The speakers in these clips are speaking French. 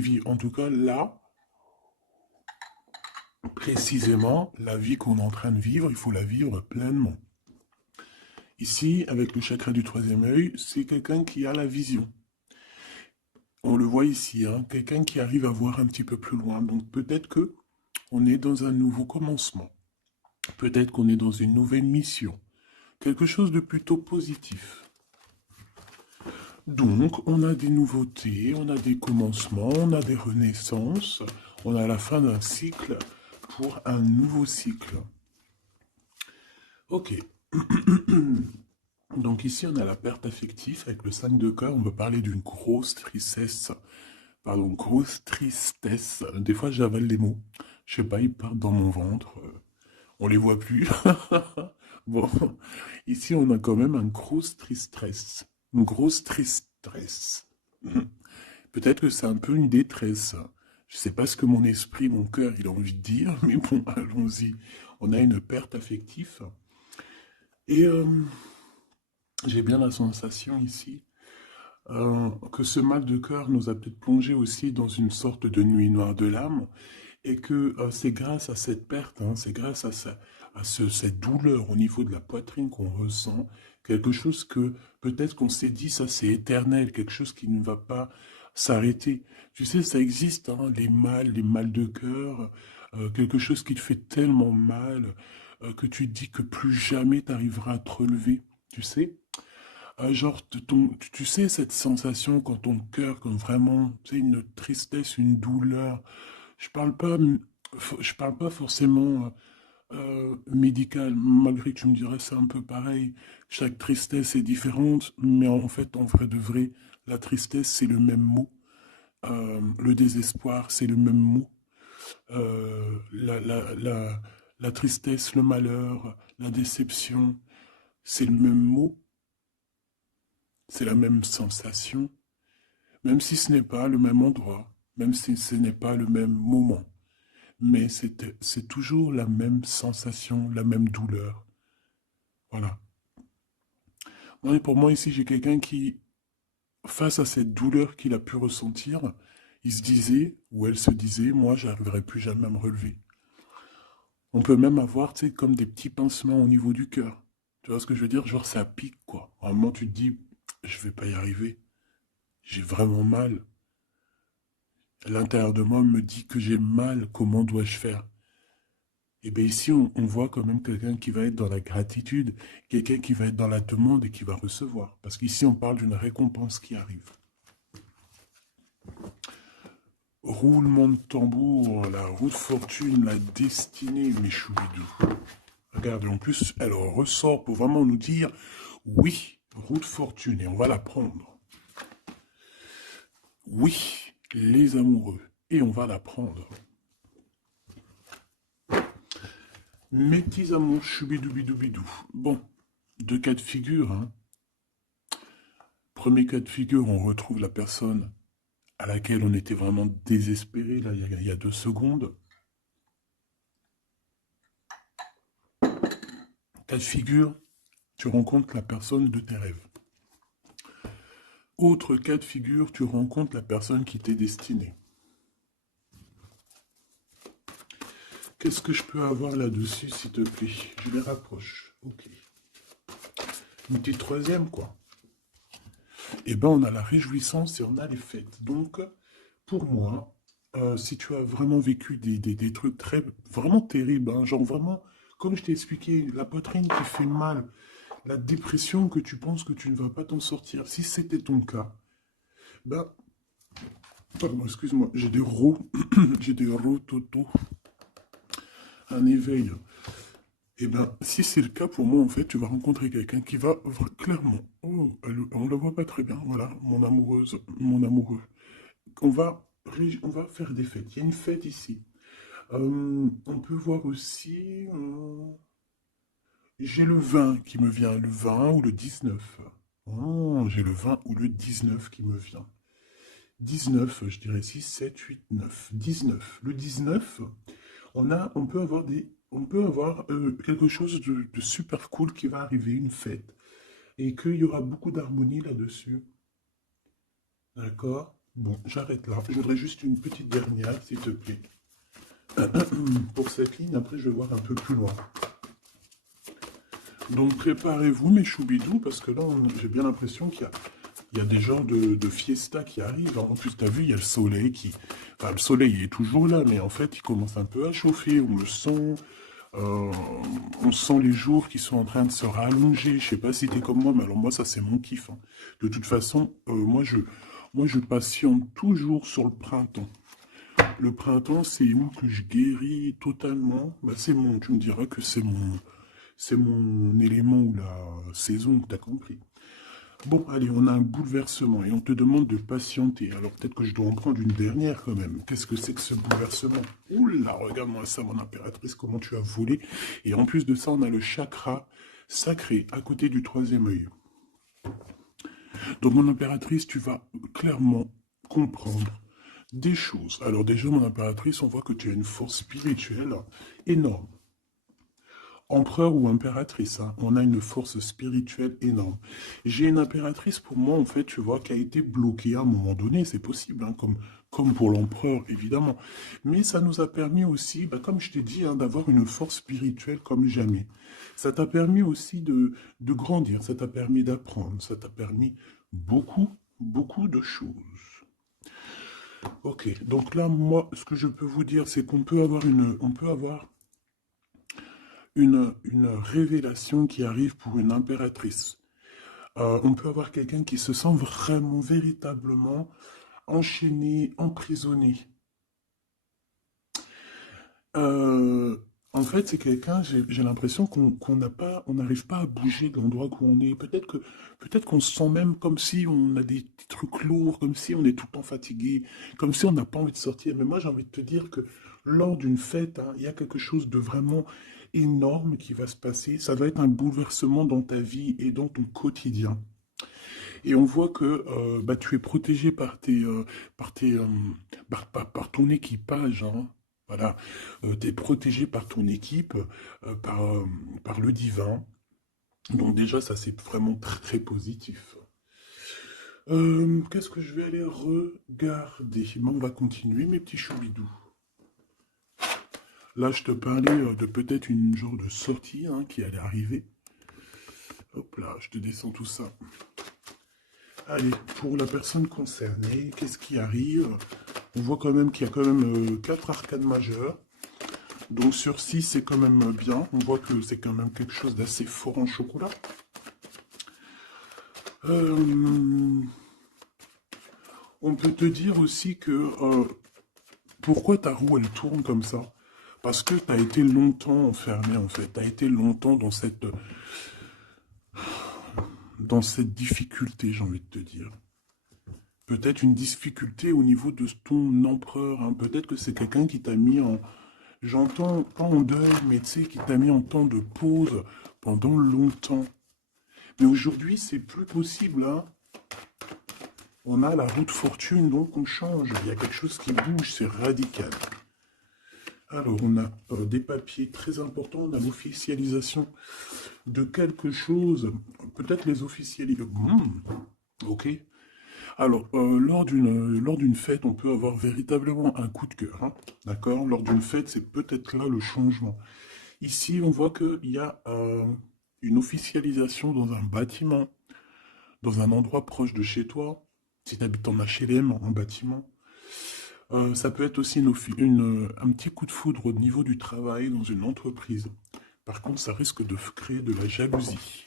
vie. En tout cas, là, précisément, la vie qu'on est en train de vivre, il faut la vivre pleinement. Ici, avec le chakra du troisième œil, c'est quelqu'un qui a la vision. On le voit ici, hein, quelqu'un qui arrive à voir un petit peu plus loin. Donc peut-être que on est dans un nouveau commencement. Peut-être qu'on est dans une nouvelle mission. Quelque chose de plutôt positif. Donc, on a des nouveautés, on a des commencements, on a des renaissances, on a la fin d'un cycle pour un nouveau cycle. Ok. Donc ici, on a la perte affective avec le 5 de cœur. On veut parler d'une grosse tristesse. Pardon, grosse tristesse. Des fois, j'avale les mots. Je sais pas, ils partent dans mon ventre. On les voit plus. Bon, ici, on a quand même un grosse tristesse. Une grosse tristesse. Peut-être que c'est un peu une détresse. Je sais pas ce que mon esprit, mon cœur, il a envie de dire, mais bon, allons-y. On a une perte affective. Et j'ai bien la sensation ici que ce mal de cœur nous a peut-être plongé aussi dans une sorte de nuit noire de l'âme, et que c'est grâce à cette perte, hein, c'est grâce à, cette douleur au niveau de la poitrine qu'on ressent, quelque chose que peut-être qu'on s'est dit, ça c'est éternel, quelque chose qui ne va pas s'arrêter. Tu sais, ça existe, hein, les mal de cœur, quelque chose qui te fait tellement mal que tu te dis que plus jamais tu arriveras à te relever, tu sais. Genre, tu sais, cette sensation quand ton cœur, comme vraiment, tu sais, une tristesse, une douleur. Je parle pas forcément médical, malgré que tu me dirais c'est un peu pareil. Chaque tristesse est différente, mais en fait, en vrai de vrai, la tristesse, c'est le même mot. Le désespoir, c'est le même mot. La tristesse, le malheur, la déception, c'est le même mot. C'est la même sensation. Même si ce n'est pas le même endroit, même si ce n'est pas le même moment, mais c'est toujours la même sensation, la même douleur. Voilà. Pour moi, ici, j'ai quelqu'un qui, face à cette douleur qu'il a pu ressentir, il se disait, ou elle se disait, moi, j'arriverai plus jamais à me relever. On peut même avoir, tu sais, comme des petits pincements au niveau du cœur. Tu vois ce que je veux dire? Genre, ça pique, quoi. À un moment, tu te dis, je vais pas y arriver. J'ai vraiment mal. L'intérieur de moi me dit que j'ai mal, comment dois-je faire? Et bien ici, on voit quand même quelqu'un qui va être dans la gratitude, quelqu'un qui va être dans la demande et qui va recevoir. Parce qu'ici, on parle d'une récompense qui arrive. Roulement de tambour, la roue de fortune, la destinée, mes choubidous. Regardez, en plus, elle ressort pour vraiment nous dire, oui, roue de fortune, et on va la prendre. Oui, les amoureux, et on va la prendre. Mes petits amours, choubidoubidoubidou. Bon, deux cas de figure, hein. Premier cas de figure, on retrouve la personne à laquelle on était vraiment désespéré, là, il y a 2 secondes. Cas de figure, tu rencontres la personne de tes rêves. Autre cas de figure, tu rencontres la personne qui t'est destinée. Qu'est-ce que je peux avoir là-dessus, s'il te plaît? Je les rapproche. Ok. Une petite troisième, quoi. Eh ben, on a la réjouissance et on a les fêtes. Donc, pour moi, si tu as vraiment vécu des trucs vraiment terribles, hein, genre vraiment, comme je t'ai expliqué, la poitrine qui fait mal, la dépression que tu penses que tu ne vas pas t'en sortir, si c'était ton cas, ben, pardon, excuse-moi, j'ai des j'ai des rototos, un éveil. Et ben, si c'est le cas pour moi, en fait, tu vas rencontrer quelqu'un qui va clairement, oh, on ne la voit pas très bien, voilà, mon amoureuse, mon amoureux. On va faire des fêtes. Il y a une fête ici. On peut voir aussi, j'ai le 20 qui me vient, le 20 ou le 19. Oh, j'ai le 20 ou le 19 qui me vient. 19, je dirais 6, 7, 8, 9. 19. Le 19, on peut avoir quelque chose de super cool qui va arriver, une fête. Et qu'il y aura beaucoup d'harmonie là-dessus. D'accord? Bon, j'arrête là. Je voudrais juste une petite dernière, s'il te plaît. Pour cette ligne, après, je vais voir un peu plus loin. Donc, préparez-vous, mes choubidous, parce que là, j'ai bien l'impression qu'il y a des genres de fiesta qui arrivent. En plus, tu as vu, il y a le soleil qui... Enfin, le soleil il est toujours là, mais en fait, il commence un peu à chauffer. Euh, on sent les jours qui sont en train de se rallonger. Je sais pas si t'es comme moi, mais alors moi, ça, c'est mon kiff, hein. De toute façon, moi, je patiente toujours sur le printemps. Le printemps, c'est où que je guéris totalement. Bah, tu me diras que c'est mon élément ou la saison, t'as compris. Bon, allez, on a un bouleversement et on te demande de patienter. Alors peut-être que je dois en prendre une dernière quand même. Qu'est-ce que c'est que ce bouleversement? Oula, regarde-moi ça, mon impératrice, comment tu as volé. Et en plus de ça, on a le chakra sacré à côté du troisième œil. Donc, mon impératrice, tu vas clairement comprendre des choses. Alors déjà, mon impératrice, on voit que tu as une force spirituelle énorme. Empereur ou impératrice, hein, on a une force spirituelle énorme. J'ai une impératrice pour moi, en fait, tu vois, qui a été bloquée à un moment donné, c'est possible, hein, comme pour l'empereur, évidemment. Mais ça nous a permis aussi, bah, comme je t'ai dit, hein, d'avoir une force spirituelle comme jamais. Ça t'a permis aussi de grandir, ça t'a permis d'apprendre, ça t'a permis beaucoup, beaucoup de choses. Ok, donc là, moi, ce que je peux vous dire, c'est qu'on peut avoir une révélation qui arrive pour une impératrice. On peut avoir quelqu'un qui se sent vraiment, véritablement enchaîné, emprisonné. Euh, En fait, c'est quelqu'un, j'ai l'impression qu'on n'a pas, on n'arrive pas à bouger de l'endroit où on est. Peut-être qu'on se sent même comme si on a des trucs lourds, comme si on est tout le temps fatigué, comme si on n'a pas envie de sortir. Mais moi, j'ai envie de te dire que lors d'une fête, hein, il y a quelque chose de vraiment énorme qui va se passer. Ça va être un bouleversement dans ta vie et dans ton quotidien. Et on voit que bah, tu es protégé par ton équipage, hein. Voilà, tu es protégé par ton équipe, par le divin. Donc déjà, ça c'est vraiment très positif. Qu'est-ce que je vais aller regarder? Bon, on va continuer, mes petits choubidous. Là, je te parlais de peut-être une genre de sortie, hein, qui allait arriver. Hop là, je te descends tout ça. Allez, pour la personne concernée, qu'est-ce qui arrive? On voit quand même qu'il y a quand même 4 arcades majeures. Donc sur 6, c'est quand même bien. On voit que c'est quand même quelque chose d'assez fort en chocolat. Euh, on peut te dire aussi que pourquoi ta roue elle tourne comme ça? Parce que tu as été longtemps enfermé en fait. Tu as été longtemps dans cette difficulté, j'ai envie de te dire. Peut-être une difficulté au niveau de ton empereur, hein. Peut-être que c'est quelqu'un qui t'a mis en, j'entends pas en deuil, mais tu sais, qui t'a mis en temps de pause pendant longtemps. Mais aujourd'hui, c'est plus possible, hein. On a la route fortune, donc on change. Il y a quelque chose qui bouge, c'est radical. Alors, on a des papiers très importants, on a l'officialisation de quelque chose. Peut-être les officialiser. Ok. Alors, lors d'une fête, on peut avoir véritablement un coup de cœur, hein. D'accord? Lors d'une fête, c'est peut-être là le changement. Ici, on voit qu'il y a une officialisation dans un bâtiment, dans un endroit proche de chez toi. Si tu habites en HLM, en bâtiment. Ça peut être aussi un petit coup de foudre au niveau du travail dans une entreprise. Par contre, ça risque de créer de la jalousie.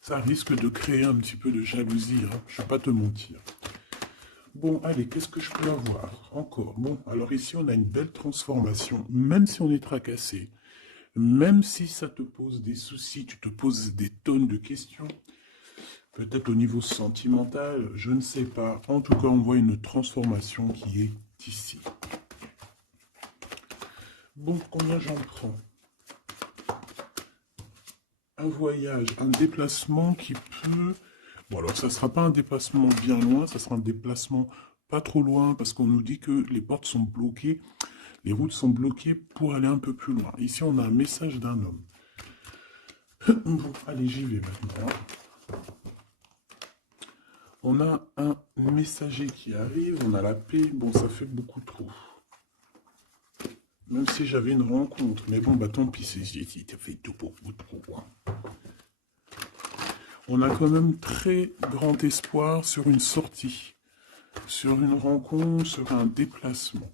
Ça risque de créer un petit peu de jalousie, hein, je ne vais pas te mentir. Bon, allez, qu'est-ce que je peux avoir encore? Bon, alors ici, on a une belle transformation, même si on est tracassé, même si ça te pose des soucis, tu te poses des tonnes de questions, peut-être au niveau sentimental, je ne sais pas. En tout cas, on voit une transformation qui est ici. Bon, combien j'en prends? Un voyage, un déplacement qui peut... Bon, alors ça ne sera pas un déplacement bien loin, ça sera un déplacement pas trop loin, parce qu'on nous dit que les portes sont bloquées, les routes sont bloquées pour aller un peu plus loin. Ici, on a un message d'un homme. Bon, allez, j'y vais maintenant. On a un messager qui arrive, on a la paix. Bon, ça fait beaucoup trop. Même si j'avais une rencontre. Mais bon, bah tant pis, ça fait tout beaucoup trop. Hein. On a quand même très grand espoir sur une sortie, sur une rencontre, sur un déplacement.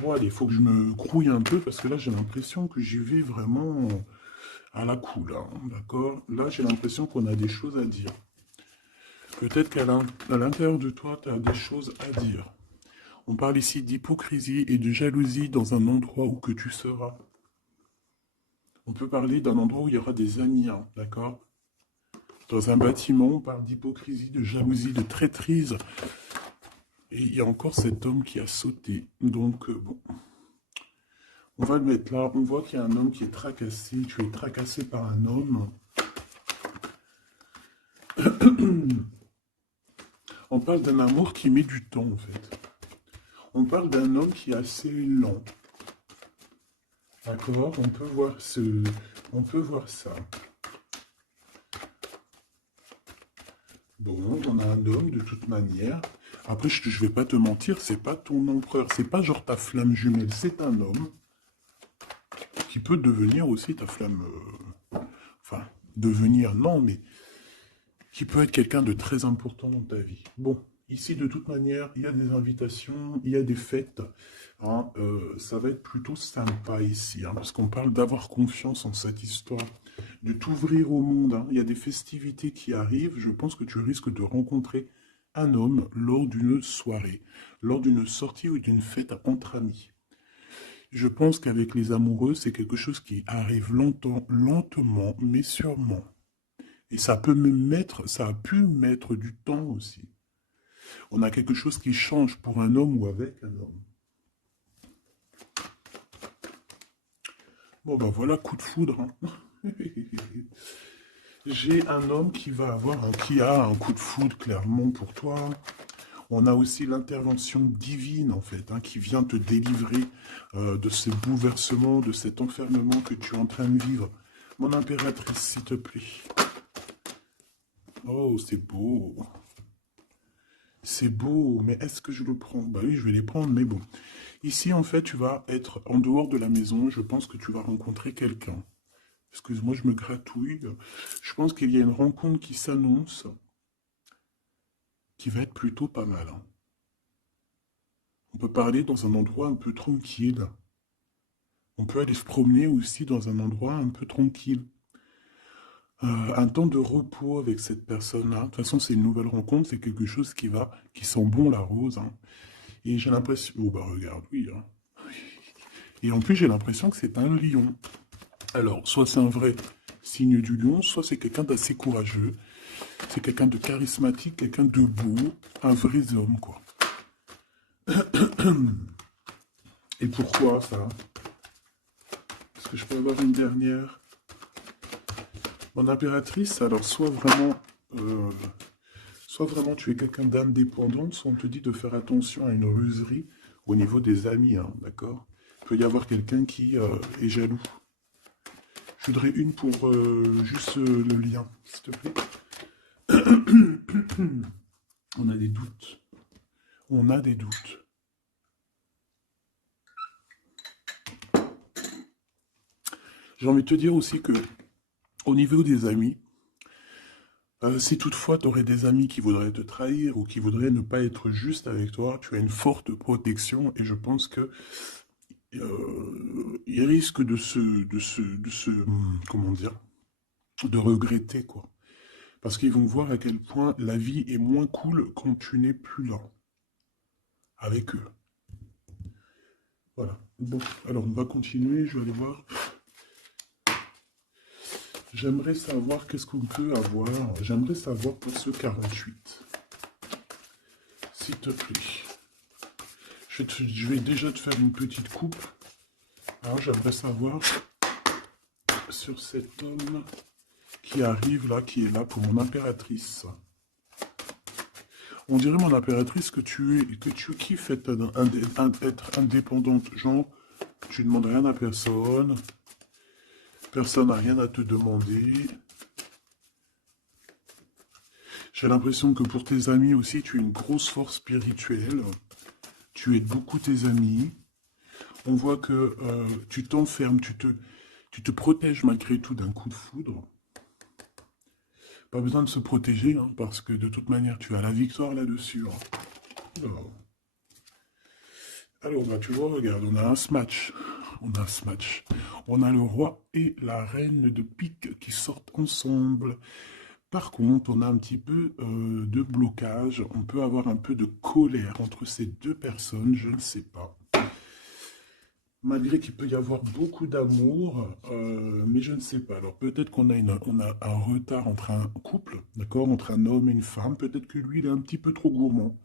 Bon, allez, il faut que je me grouille un peu parce que là, j'ai l'impression que j'y vais vraiment à la cool, hein, d'accord? Là, j'ai l'impression qu'on a des choses à dire. Peut-être qu'à l'intérieur de toi, tu as des choses à dire. On parle ici d'hypocrisie et de jalousie dans un endroit où que tu seras. On peut parler d'un endroit où il y aura des amis, hein, d'accord? Dans un bâtiment, on parle d'hypocrisie, de jalousie, de traîtrise. Et il y a encore cet homme qui a sauté. Donc, bon, on va le mettre là. On voit qu'il y a un homme qui est tracassé. Tu es tracassé par un homme. On parle d'un amour qui met du temps, en fait. On parle d'un homme qui est assez lent. D'accord? On peut voir ça. Bon, on a un homme de toute manière. Après, je vais pas te mentir, c'est pas ton empereur. C'est pas genre ta flamme jumelle. C'est un homme qui peut devenir aussi ta flamme... enfin, devenir, non, mais qui peut être quelqu'un de très important dans ta vie. Bon, ici, de toute manière, il y a des invitations, il y a des fêtes. Hein, ça va être plutôt sympa ici, hein, parce qu'on parle d'avoir confiance en cette histoire, de t'ouvrir au monde. Hein. Il y a des festivités qui arrivent. Je pense que tu risques de rencontrer un homme lors d'une soirée, lors d'une sortie ou d'une fête entre amis. Je pense qu'avec les amoureux, c'est quelque chose qui arrive lentement, mais sûrement. Et ça a pu mettre du temps aussi. On a quelque chose qui change pour un homme ou avec un homme. Bon, ben voilà, coup de foudre. Hein. J'ai un homme qui a un coup de foudre clairement pour toi. On a aussi l'intervention divine, en fait, hein, qui vient te délivrer de ces bouleversements, de cet enfermement que tu es en train de vivre. Mon impératrice, s'il te plaît. Oh, c'est beau. C'est beau, mais est-ce que je le prends? Bah oui, je vais les prendre, mais bon. Ici, en fait, tu vas être en dehors de la maison. Je pense que tu vas rencontrer quelqu'un. Excuse-moi, je me gratouille. Je pense qu'il y a une rencontre qui s'annonce, qui va être plutôt pas mal. Hein. On peut parler dans un endroit un peu tranquille. On peut aller se promener aussi dans un endroit un peu tranquille. Un temps de repos avec cette personne-là. De toute façon, c'est une nouvelle rencontre, c'est quelque chose qui sent bon la rose. Hein. Et j'ai l'impression... Oh bah regarde, oui. Hein. Et en plus, j'ai l'impression que c'est un lion. Alors, soit c'est un vrai signe du lion, soit c'est quelqu'un d'assez courageux. C'est quelqu'un de charismatique, quelqu'un de beau, un vrai homme, quoi. Et pourquoi ça? Est-ce que je peux avoir une dernière? Mon impératrice, alors euh, soit vraiment tu es quelqu'un d'indépendant, soit on te dit de faire attention à une ruserie au niveau des amis, hein, d'accord? Il peut y avoir quelqu'un qui est jaloux. Je voudrais une pour juste le lien, s'il te plaît. On a des doutes. On a des doutes. J'ai envie de te dire aussi que, au niveau des amis, si toutefois tu aurais des amis qui voudraient te trahir ou qui voudraient ne pas être juste avec toi, tu as une forte protection et je pense que ils risquent comment dire, de regretter quoi. Parce qu'ils vont voir à quel point la vie est moins cool quand tu n'es plus là avec eux. Voilà. Bon, alors on va continuer, je vais aller voir. J'aimerais savoir qu'est-ce qu'on peut avoir. J'aimerais savoir pour ce 48. S'il te plaît. Je vais déjà te faire une petite coupe. Alors j'aimerais savoir sur cet homme qui arrive là, qui est là pour mon impératrice. On dirait mon impératrice que tu kiffes être indépendante. Genre, tu ne demandes rien à personne. Personne n'a rien à te demander. J'ai l'impression que pour tes amis aussi, tu as une grosse force spirituelle. Tu aides beaucoup tes amis. On voit que tu t'enfermes, tu te protèges malgré tout d'un coup de foudre. Pas besoin de se protéger, hein, parce que de toute manière, tu as la victoire là-dessus. Hein. Alors, bah, tu vois, regarde, on a un smash. On a un smash. On a le roi et la reine de pique qui sortent ensemble. Par contre, on a un petit peu de blocage. On peut avoir un peu de colère entre ces deux personnes, je ne sais pas. Malgré qu'il peut y avoir beaucoup d'amour, mais je ne sais pas. Alors peut-être on a un retard entre un couple, d'accord, entre un homme et une femme. Peut-être que lui, il est un petit peu trop gourmand.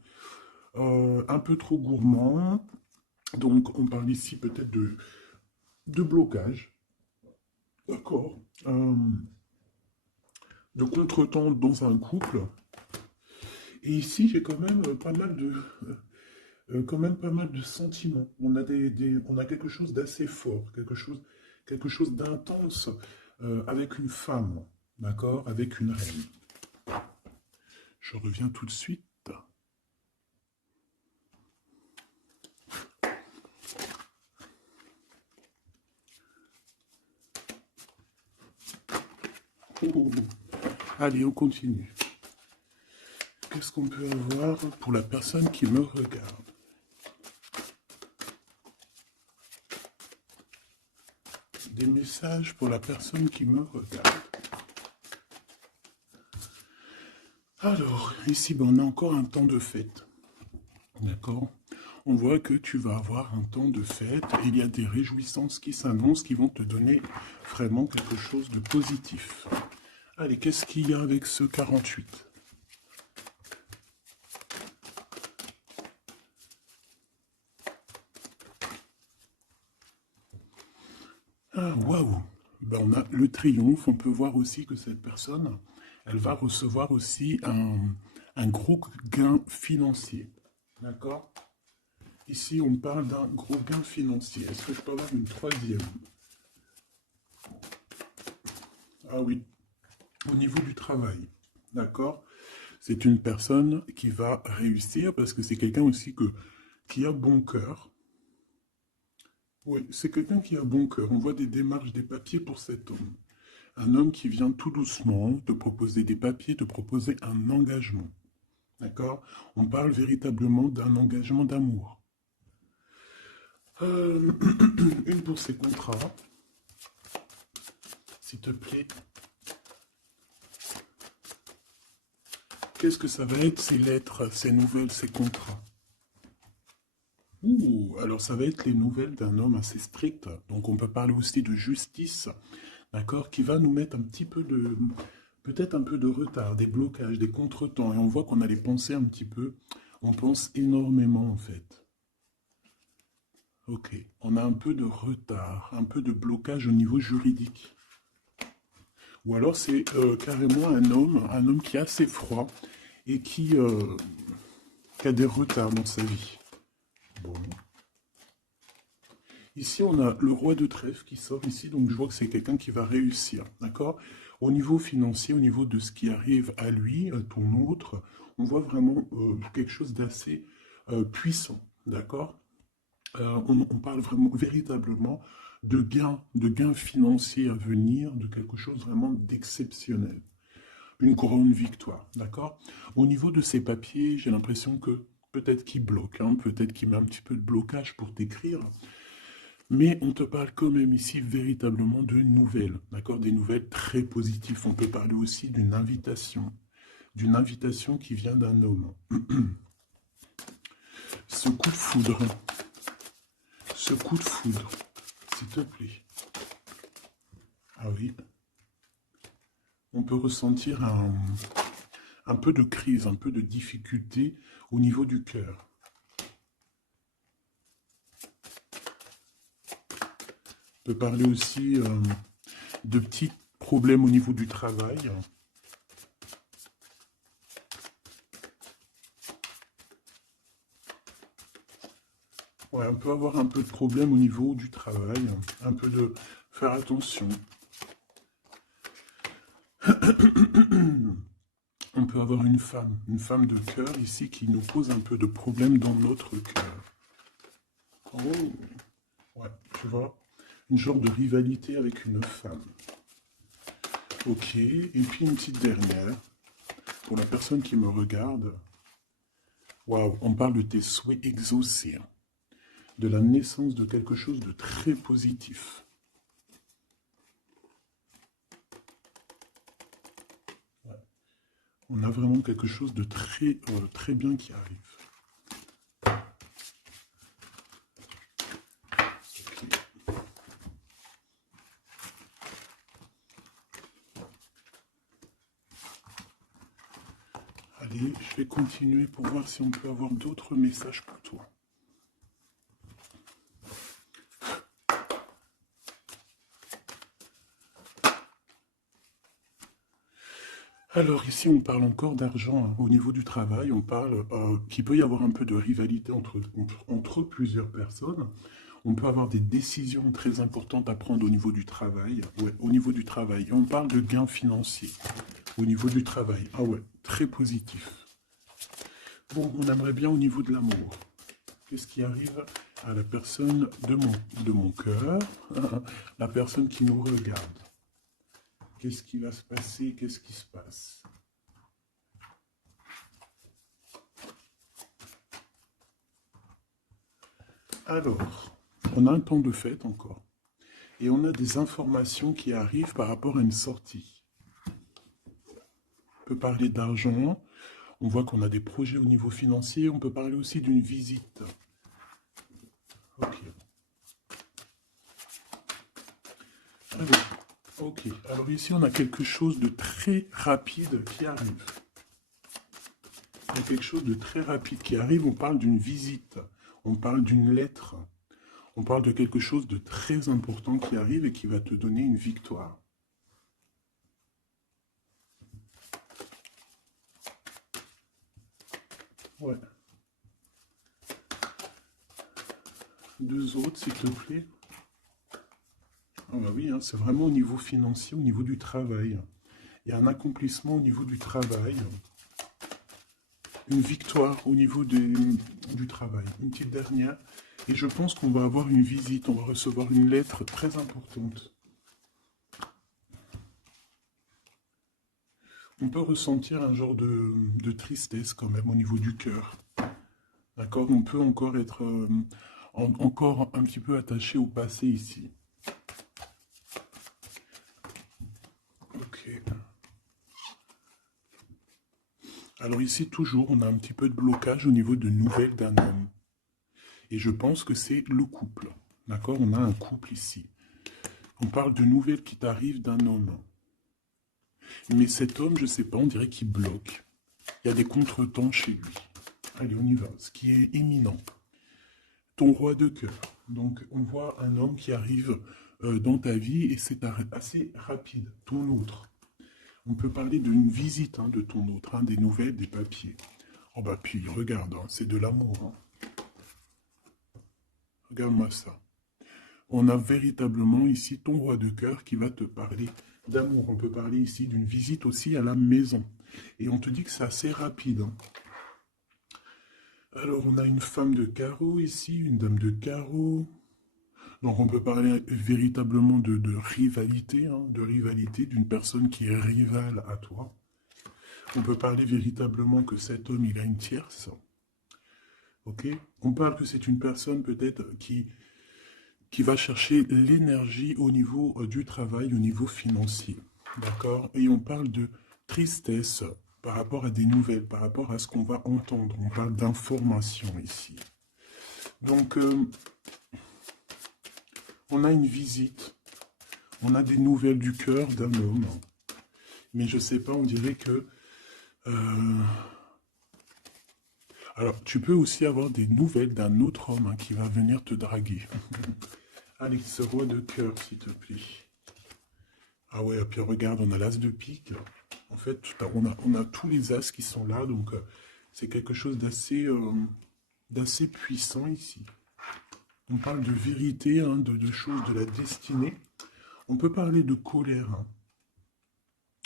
Un peu trop gourmand. Donc on parle ici peut-être de blocage, d'accord, de contretemps dans un couple. Et ici, j'ai quand même pas mal de, quand même pas mal de sentiments. On a on a quelque chose d'assez fort, quelque chose d'intense avec une femme, d'accord, avec une reine. Je reviens tout de suite. Oh. Allez, on continue. Qu'est-ce qu'on peut avoir pour la personne qui me regarde? Des messages pour la personne qui me regarde. Alors, ici, ben, on a encore un temps de fête. D'accord? On voit que tu vas avoir un temps de fête et il y a des réjouissances qui s'annoncent qui vont te donner vraiment quelque chose de positif. Allez, qu'est-ce qu'il y a avec ce 48? Ah, waouh! Ben, on a le triomphe. On peut voir aussi que cette personne, elle va recevoir aussi un gros gain financier. D'accord? Ici, on parle d'un gros gain financier. Est-ce que je peux avoir une troisième? Ah oui, au niveau du travail. D'accord? C'est une personne qui va réussir parce que c'est quelqu'un aussi qui a bon cœur. Oui, c'est quelqu'un qui a bon cœur. On voit des démarches, des papiers pour cet homme. Un homme qui vient tout doucement te proposer des papiers, te proposer un engagement. D'accord? On parle véritablement d'un engagement d'amour. Une pour ses contrats, s'il te plaît. Qu'est-ce que ça va être, ces lettres, ces nouvelles, ces contrats? Ouh, alors ça va être les nouvelles d'un homme assez strict. Donc on peut parler aussi de justice, d'accord, qui va nous mettre un petit peu de, peut-être un peu de retard, des blocages, des contretemps. Et on voit qu'on a les pensées un petit peu. On pense énormément en fait. Ok, on a un peu de retard, un peu de blocage au niveau juridique. Ou alors c'est carrément un homme qui est assez froid et qui a des retards dans sa vie. Bon. Ici, on a le roi de trèfle qui sort ici, donc je vois que c'est quelqu'un qui va réussir, d'accord? Au niveau financier, au niveau de ce qui arrive à lui, ton autre, on voit vraiment quelque chose d'assez puissant, d'accord? On parle vraiment, véritablement de gains financiers à venir, de quelque chose vraiment d'exceptionnel. Une grande victoire, d'accord? Au niveau de ces papiers, j'ai l'impression que peut-être qu'il bloque, hein, peut-être qu'il met un petit peu de blocage pour t'écrire, mais on te parle quand même ici véritablement de nouvelles, d'accord? Des nouvelles très positives. On peut parler aussi d'une invitation qui vient d'un homme. Ce coup de foudre, s'il te plaît. Ah oui, on peut ressentir un peu de crise, un peu de difficulté au niveau du cœur. On peut parler aussi de petits problèmes au niveau du travail. Ouais, on peut avoir un peu de problème au niveau du travail, un peu de faire attention. On peut avoir une femme de cœur ici qui nous pose un peu de problème dans notre cœur. Oh, ouais, tu vois, une genre de rivalité avec une femme. Ok, et puis une petite dernière, pour la personne qui me regarde. Waouh, on parle de tes souhaits exaucés, hein, de la naissance de quelque chose de très positif. On a vraiment quelque chose de très bien qui arrive. Okay. Allez, je vais continuer pour voir si on peut avoir d'autres messages pour toi. Alors ici, on parle encore d'argent, hein. Au niveau du travail, on parle qu'il peut y avoir un peu de rivalité entre plusieurs personnes. On peut avoir des décisions très importantes à prendre au niveau du travail. Ouais, au niveau du travail. Et on parle de gains financiers au niveau du travail. Ah ouais, très positif. Bon, on aimerait bien au niveau de l'amour. Qu'est-ce qui arrive à la personne de mon cœur, la personne qui nous regarde? Qu'est-ce qui va se passer? Qu'est-ce qui se passe? Alors, on a un temps de fête encore. Et on a des informations qui arrivent par rapport à une sortie. On peut parler d'argent. On voit qu'on a des projets au niveau financier. On peut parler aussi d'une visite. Ok. Ok. Alors ici, on a quelque chose de très rapide qui arrive. Il y a quelque chose de très rapide qui arrive. On parle d'une visite. On parle d'une lettre. On parle de quelque chose de très important qui arrive et qui va te donner une victoire. Ouais. Deux autres, s'il te plaît. Ah bah oui, hein, c'est vraiment au niveau financier, au niveau du travail. Il y a un accomplissement au niveau du travail. Une victoire au niveau du travail. Une petite dernière. Et je pense qu'on va avoir une visite. On va recevoir une lettre très importante. On peut ressentir un genre de tristesse quand même au niveau du cœur. D'accord? On peut encore être encore un petit peu attaché au passé ici. Ok. Alors ici, toujours, on a un petit peu de blocage au niveau de nouvelles d'un homme. Et je pense que c'est le couple. D'accord? On a un couple ici. On parle de nouvelles qui t'arrivent d'un homme. Mais cet homme, je ne sais pas, on dirait qu'il bloque. Il y a des contretemps chez lui. Allez, on y va. Ce qui est éminent. Ton roi de cœur. Donc, on voit un homme qui arrive dans ta vie et c'est assez rapide. Ton autre. On peut parler d'une visite de ton autre, des nouvelles, des papiers. Oh bah puis, regarde, c'est de l'amour. Regarde-moi ça. On a véritablement ici ton roi de cœur qui va te parler d'amour. On peut parler ici d'une visite aussi à la maison. Et on te dit que c'est assez rapide. Alors, on a une femme de carreau ici, une dame de carreau. Donc, on peut parler véritablement de rivalité, de rivalité d'une personne qui est rivale à toi. On peut parler véritablement que cet homme, il a une tierce. Ok? On parle que c'est une personne peut-être qui va chercher l'énergie au niveau du travail, au niveau financier. D'accord? Et on parle de tristesse par rapport à des nouvelles, par rapport à ce qu'on va entendre. On parle d'information ici. Donc, on a une visite, on a des nouvelles du cœur d'un homme. Mais je sais pas, on dirait que... Alors, tu peux aussi avoir des nouvelles d'un autre homme qui va venir te draguer. Allez, ce roi de cœur, s'il te plaît. Ah ouais, et puis regarde, on a l'as de pique. En fait, on a tous les as qui sont là, donc c'est quelque chose d'assez puissant ici. On parle de vérité, de choses de la destinée. On peut parler de colère.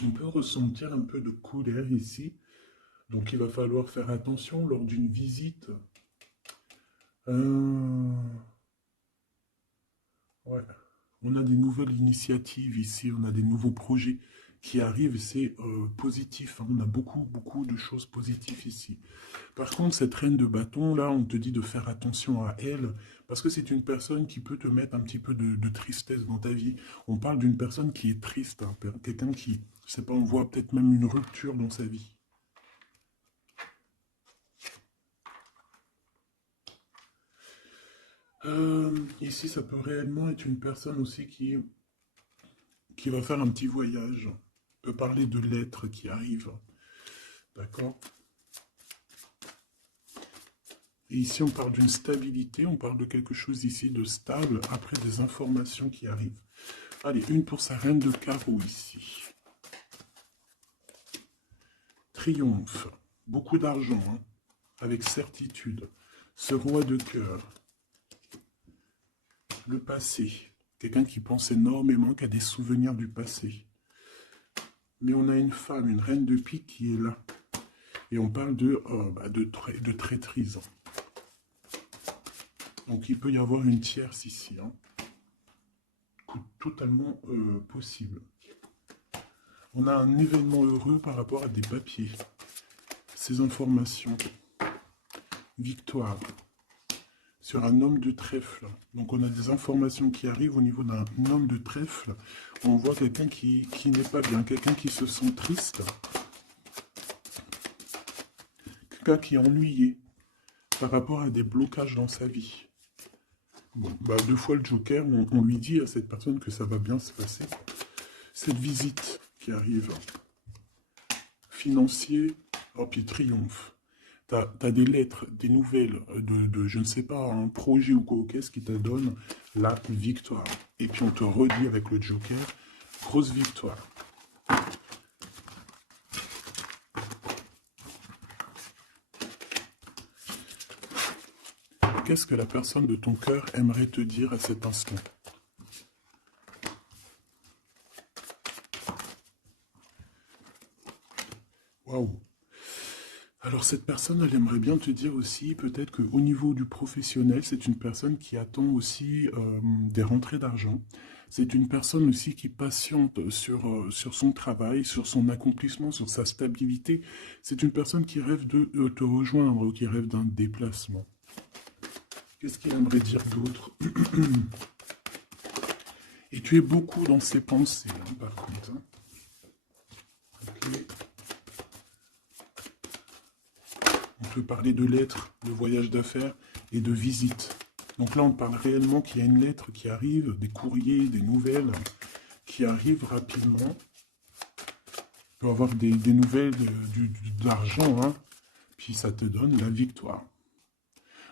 On peut ressentir un peu de colère ici. Donc il va falloir faire attention lors d'une visite. Euh, ouais. On a des nouvelles initiatives ici, on a des nouveaux projets qui arrivent, c'est positif, hein. On a beaucoup, beaucoup de choses positives ici. Par contre, cette reine de bâton, là, on te dit de faire attention à elle, parce que c'est une personne qui peut te mettre un petit peu de tristesse dans ta vie. On parle d'une personne qui est triste, hein, quelqu'un qui, je sais pas, on voit peut-être même une rupture dans sa vie. Ici, ça peut réellement être une personne aussi qui va faire un petit voyage. On peut parler de lettres qui arrivent. D'accord? Et ici, on parle d'une stabilité, on parle de quelque chose ici de stable après des informations qui arrivent. Allez, une pour sa reine de carreau ici. Triomphe, beaucoup d'argent, hein, avec certitude. Ce roi de cœur, le passé, quelqu'un qui pense énormément, qui a des souvenirs du passé. Mais on a une femme, une reine de pique qui est là. Et on parle de traîtrise. Donc il peut y avoir une tierce ici, hein, totalement possible. On a un événement heureux par rapport à des papiers. Ces informations. Victoire. Sur un homme de trèfle. Donc on a des informations qui arrivent au niveau d'un homme de trèfle. On voit quelqu'un qui n'est pas bien, quelqu'un qui se sent triste. Quelqu'un qui est ennuyé par rapport à des blocages dans sa vie. Bon, bah, deux fois le Joker, on lui dit à cette personne que ça va bien se passer. Cette visite qui arrive, financier, oh puis triomphe. T'as des lettres, des nouvelles je ne sais pas, un projet ou quoi, qu'est-ce qui te donne la victoire. Et puis on te redit avec le Joker, grosse victoire. Qu'est-ce que la personne de ton cœur aimerait te dire à cet instant? Waouh! Alors cette personne, elle aimerait bien te dire aussi, peut-être qu'au niveau du professionnel, c'est une personne qui attend aussi des rentrées d'argent. C'est une personne aussi qui patiente sur son travail, sur son accomplissement, sur sa stabilité. C'est une personne qui rêve de te rejoindre, qui rêve d'un déplacement. Qu'est-ce qu'il aimerait dire d'autre? Et tu es beaucoup dans ses pensées, hein, par contre. Hein. Ok. On peut parler de lettres, de voyages d'affaires et de visites. Donc là, on parle réellement qu'il y a une lettre qui arrive, des courriers, des nouvelles qui arrivent rapidement. Tu peux avoir des nouvelles de l'argent, hein, puis ça te donne la victoire.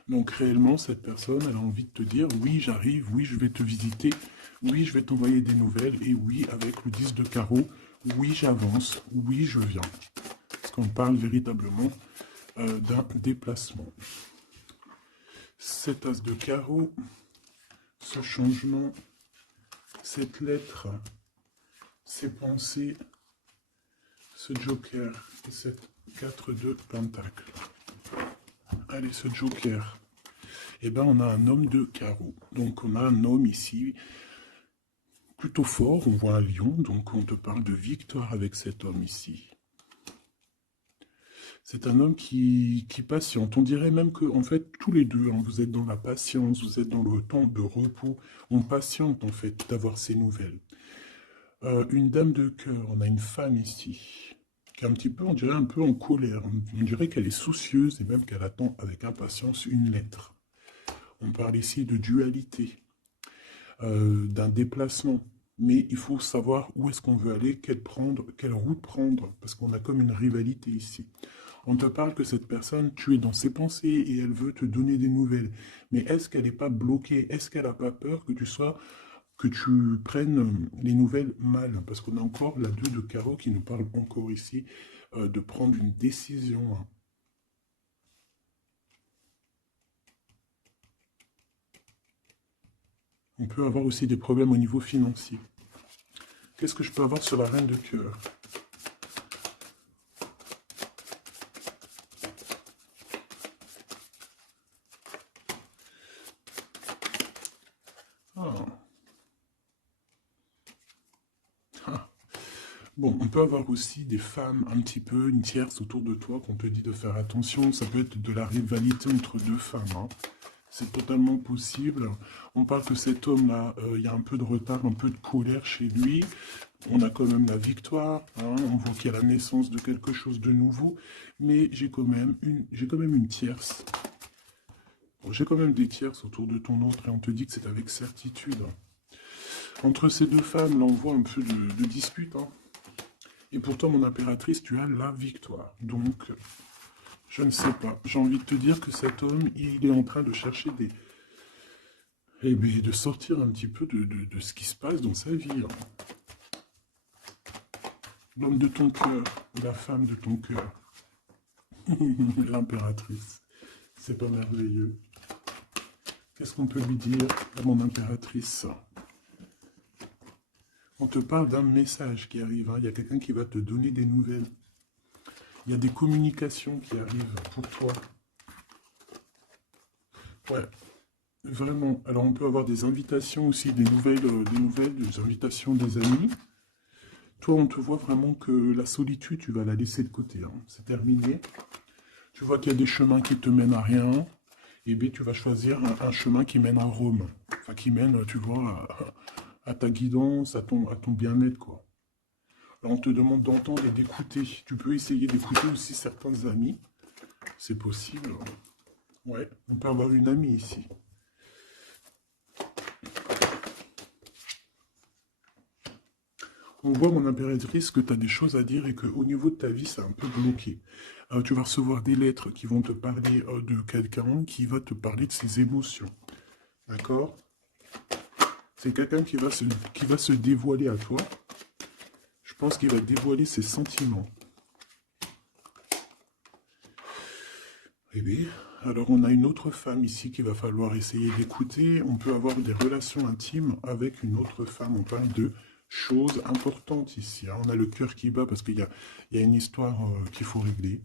Donc réellement, cette personne, elle a envie de te dire, oui, j'arrive, oui, je vais te visiter, oui, je vais t'envoyer des nouvelles, et oui, avec le 10 de carreau, oui, j'avance, oui, je viens. Parce qu'on parle véritablement d'un déplacement. Cet as de carreau, ce changement, cette lettre, ces pensées, ce joker et cette 4 de pentacle. Allez, ce joker. Eh bien, on a un homme de carreau. Donc, on a un homme ici plutôt fort. On voit un lion. Donc, on te parle de victoire avec cet homme ici. C'est un homme qui patiente. On dirait même que, en fait, tous les deux, hein, vous êtes dans la patience, vous êtes dans le temps de repos. On patiente, en fait, d'avoir ces nouvelles. Une dame de cœur, on a une femme ici, qui est un petit peu, on dirait un peu en colère. On dirait qu'elle est soucieuse et même qu'elle attend avec impatience une lettre. On parle ici de dualité, d'un déplacement. Mais il faut savoir où est-ce qu'on veut aller, quelle route prendre, parce qu'on a comme une rivalité ici. On te parle que cette personne, tu es dans ses pensées et elle veut te donner des nouvelles. Mais est-ce qu'elle n'est pas bloquée? Est-ce qu'elle n'a pas peur que tu prennes les nouvelles mal? Parce qu'on a encore la 2 de carreau qui nous parle encore ici de prendre une décision. Hein. On peut avoir aussi des problèmes au niveau financier. Qu'est-ce que je peux avoir sur la reine de cœur? Ah. Ah. Bon, on peut avoir aussi des femmes un petit peu, une tierce autour de toi qu'on te dit de faire attention. Ça peut être de la rivalité entre deux femmes, hein. C'est totalement possible. On parle que cet homme-là, il y a un peu de retard, un peu de colère chez lui. On a quand même la victoire, hein. On voit qu'il y a la naissance de quelque chose de nouveau. Mais j'ai quand même une tierce. Bon, j'ai quand même des tierces autour de ton autre et on te dit que c'est avec certitude. Entre ces deux femmes, là, on voit un peu de dispute, hein. Et pourtant, mon impératrice, tu as la victoire. Donc, je ne sais pas. J'ai envie de te dire que cet homme, il est en train de chercher des... Eh bien, de sortir un petit peu de ce qui se passe dans sa vie, hein. L'homme de ton cœur, ou la femme de ton cœur. L'impératrice. C'est pas merveilleux. Qu'est-ce qu'on peut lui dire à mon impératrice? On te parle d'un message qui arrive, hein. Il y a quelqu'un qui va te donner des nouvelles. Il y a des communications qui arrivent pour toi. Ouais, vraiment. Alors, on peut avoir des invitations aussi, des nouvelles, des invitations des amis. Toi, on te voit vraiment que la solitude, tu vas la laisser de côté, hein. C'est terminé. Tu vois qu'il y a des chemins qui te mènent à rien. Et bien, tu vas choisir un chemin qui mène à Rome. Enfin, qui mène, tu vois, à ta guidance, à ton bien-être, quoi. Alors, on te demande d'entendre et d'écouter. Tu peux essayer d'écouter aussi certains amis. C'est possible. Ouais, on peut avoir une amie ici. On voit, mon impératrice, que tu as des choses à dire et qu'au niveau de ta vie, c'est un peu bloqué. Tu vas recevoir des lettres qui vont te parler de quelqu'un qui va te parler de ses émotions. D'accord? C'est quelqu'un qui va se dévoiler à toi. Je pense qu'il va dévoiler ses sentiments. Eh bien, alors on a une autre femme ici qu'il va falloir essayer d'écouter. On peut avoir des relations intimes avec une autre femme. On parle de choses importantes ici, hein. On a le cœur qui bat parce qu'il y a une histoire qu'il faut régler.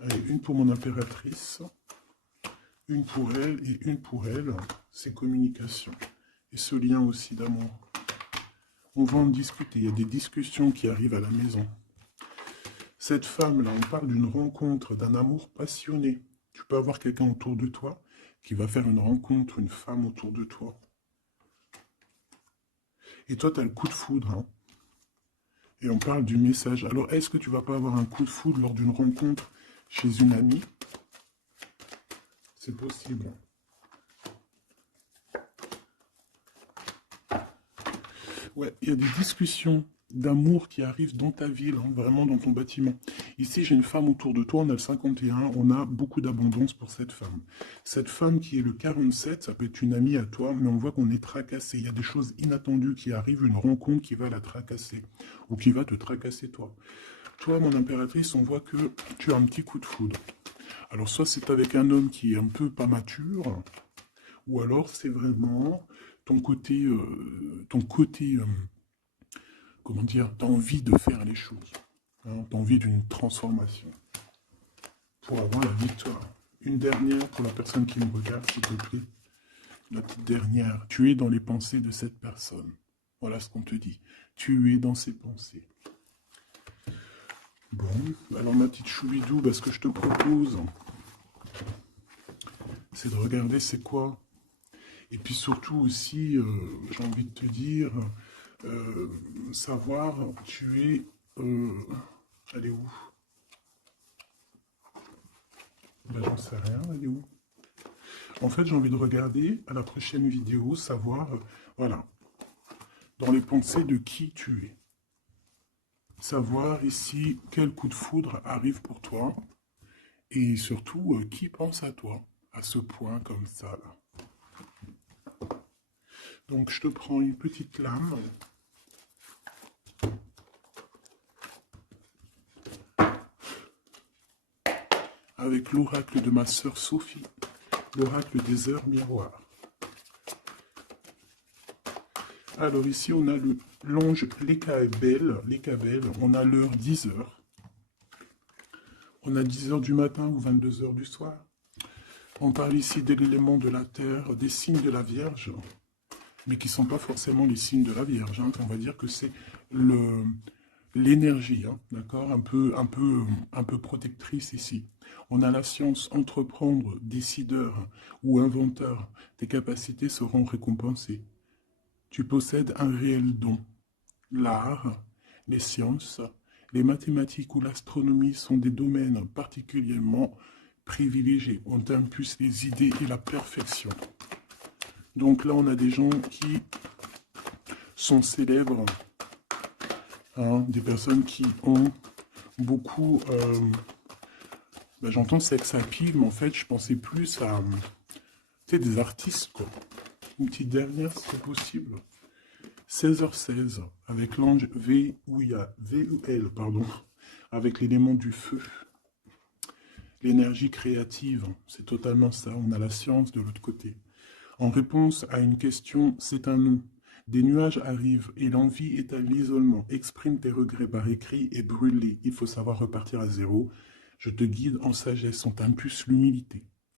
Allez, une pour mon impératrice, une pour elle et une pour elle. C'est communication. Et ce lien aussi d'amour. On va en discuter. Il y a des discussions qui arrivent à la maison. Cette femme-là, on parle d'une rencontre, d'un amour passionné. Tu peux avoir quelqu'un autour de toi qui va faire une rencontre, une femme autour de toi. Et toi, tu as le coup de foudre, hein. Et on parle du message. Alors, est-ce que tu vas pas avoir un coup de foudre lors d'une rencontre chez une amie? C'est possible. Ouais, il y a des discussions d'amour qui arrivent dans ta ville, hein, vraiment dans ton bâtiment. Ici, j'ai une femme autour de toi, on a le 51, on a beaucoup d'abondance pour cette femme. Cette femme qui est le 47, ça peut être une amie à toi, mais on voit qu'on est tracassé. Il y a des choses inattendues qui arrivent, une rencontre qui va la tracasser, ou qui va te tracasser toi. Toi, mon impératrice, on voit que tu as un petit coup de foudre. Alors, soit c'est avec un homme qui est un peu pas mature, ou alors c'est vraiment ton côté comment dire, tu as envie de faire les choses, hein, tu as envie d'une transformation pour avoir la victoire. Une dernière pour la personne qui me regarde, s'il te plaît. La petite dernière. Tu es dans les pensées de cette personne. Voilà ce qu'on te dit. Tu es dans ses pensées. Bon, alors ma petite choubidou, ce que je te propose, c'est de regarder c'est quoi. Et puis surtout aussi, j'ai envie de te dire, savoir, tu es... elle est où? Ben, j'en sais rien, elle est où? En fait, j'ai envie de regarder à la prochaine vidéo, savoir, voilà, dans les pensées de qui tu es. Savoir ici quel coup de foudre arrive pour toi. Et surtout, qui pense à toi, à ce point comme ça, là. Donc, je te prends une petite lame. Avec l'oracle de ma sœur Sophie, l'oracle des heures miroirs. Alors ici, on a l'ange Lekabel. On a l'heure 10 heures. On a 10 heures du matin ou 22 heures du soir. On parle ici de l'élément de la terre, des signes de la Vierge, mais qui ne sont pas forcément les signes de la Vierge. Hein. On va dire que c'est l'énergie, hein, d'accord, un peu protectrice ici. On a la science, entreprendre, décideur ou inventeur. Tes capacités seront récompensées. Tu possèdes un réel don. L'art, les sciences, les mathématiques ou l'astronomie sont des domaines particulièrement privilégiés. On t'impulse les idées et la perfection. Donc là, on a des gens qui sont célèbres, hein, des personnes qui ont beaucoup... ben, j'entends sex appeal, mais en fait, je pensais plus à des artistes, quoi. Une petite dernière, si c'est possible. 16h16, avec l'ange VUL, pardon, avec l'élément du feu. L'énergie créative, c'est totalement ça. On a la science de l'autre côté. En réponse à une question, c'est un non. Des nuages arrivent et l'envie est à l'isolement. Exprime tes regrets par écrit et brûle-les. Il faut savoir repartir à zéro. Je te guide en sagesse, on t'impulse l'humilité.